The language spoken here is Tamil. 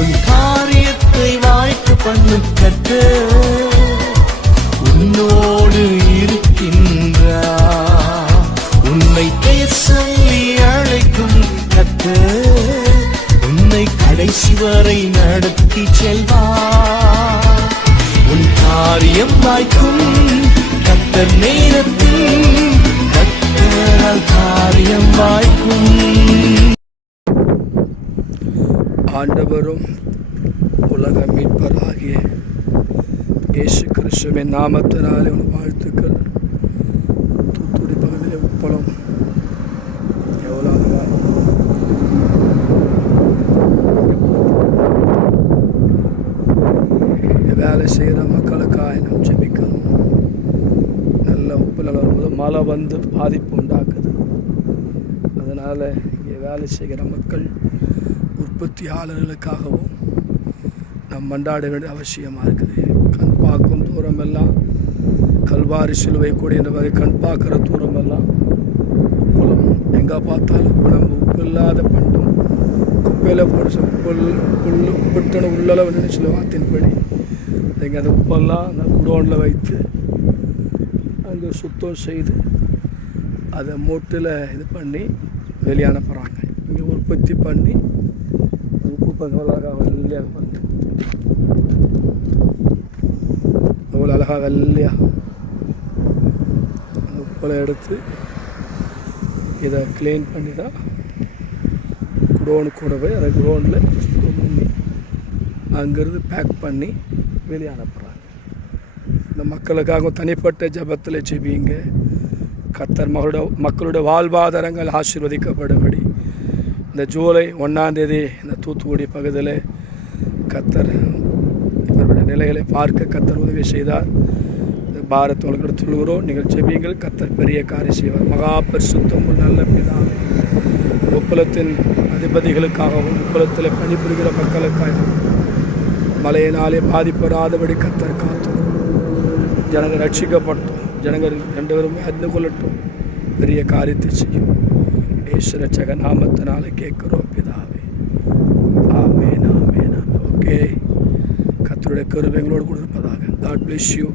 உன் காரியத்தை வாய்க்க பண்ணும் கற்று உன்னோடு இருக்கின்றார். உன்னை பெயர் சொல்லி அழைக்கும் கத்து உன்னை கடைசி வரை நடத்தி செல்வார். உன் காரியம் வாய்க்கும் கத்தர் நேரத்தில் கத்தரால் காரியம் வாய்க்கும். ஆண்டவரும் உலக மீட்பராகிய இயேசு கிறிஸ்துவின் நாமத்தினாலே உன் வாழ்த்துக்கள். தூத்துக்குடி பகுதியில் உப்பளம் எவ்வளோ அழகா வேலை செய்கிற மக்களுக்காக நாம் ஜெபிக்கணும். நல்ல உப்பு வரும்போது மழை வந்து பாதிப்பு உண்டாக்குது. அதனால் இங்கே வேலை செய்கிற மக்கள் உற்பத்தியாளர்களுக்காகவும் நாம் மண்டாட வேண்டிய அவசியமாக இருக்குது. கண் பார்க்கும் தூரம் எல்லாம் கல்வாரி சிலுவை கூடிய மாதிரி கண் பார்க்குற தூரம் எல்லாம் குளம். எங்கே பார்த்தாலும் குளம். உப்பு இல்லாத பண்டும். குப்பையில் போட்டு புல் புல் உப்பிட்டன உள்ளளவு நினைச்சல வாத்தின்படி எங்கள் அந்த உப்பெல்லாம் அந்த குடோனில் வைத்து அங்கே சுத்தம் செய்து அதை மூட்டில் இது பண்ணி வெளியான போகிறாங்க இங்கே உற்பத்தி பண்ணி உப்பு கொஞ்சம் அழகாக வெள்ளையாக பாருங்க அவ்வளோ அழகாக வெள்ளையாக அந்த உப்பளை எடுத்து இதை க்ளீன் பண்ணி தான் குடோனு கூட போய் அதை குடோனில் சுத்தம் பண்ணி அங்கேருந்து பேக் பண்ணி வெளியே அனுப்புகிறாங்க இந்த மக்களுக்காக தனிப்பட்ட ஜபத்தில் செபிங்க கத்தர் மக்களோட வாழ்வாதாரங்கள் ஆசீர்வதிக்கப்படும்படி இந்த ஜூலை ஒன்றாந்தேதி இந்த தூத்துக்குடி பகுதியில் கத்தர் இவருடைய நிலைகளை பார்க்க கத்தர் உதவி செய்தார். பாரத் உலகத்தில் சொல்கிறோம் நீங்கள் செபியுங்கள் கத்தர் பெரிய காரியம் செய்வார். மகா பரிசுத்தம் நல்ல பிதாவே உப்புலத்தின் அதிபதிகளுக்காகவும் உப்புலத்தில் பணிபுரிகிற மக்களுக்காகவும் மழையினாலே பாதிப்படாதபடி கத்தர் காத்தோம். ஜனங்கள் ரட்சிக்கப்பட்டோம் ஜனங்கள் ரெண்டு பேருமே அறிந்து கொள்ளட்டும். பெரிய காரியத்தை செய்யும். ஈஸ்வர ஜெகநாமத்தினால கேட்குறோம் பிதாவே ஆமேன் ஆமேன் ஓகே கத்தருடைய கருவை எங்களோடு கொடுப்பதாக காட் பிளெஸ் யூ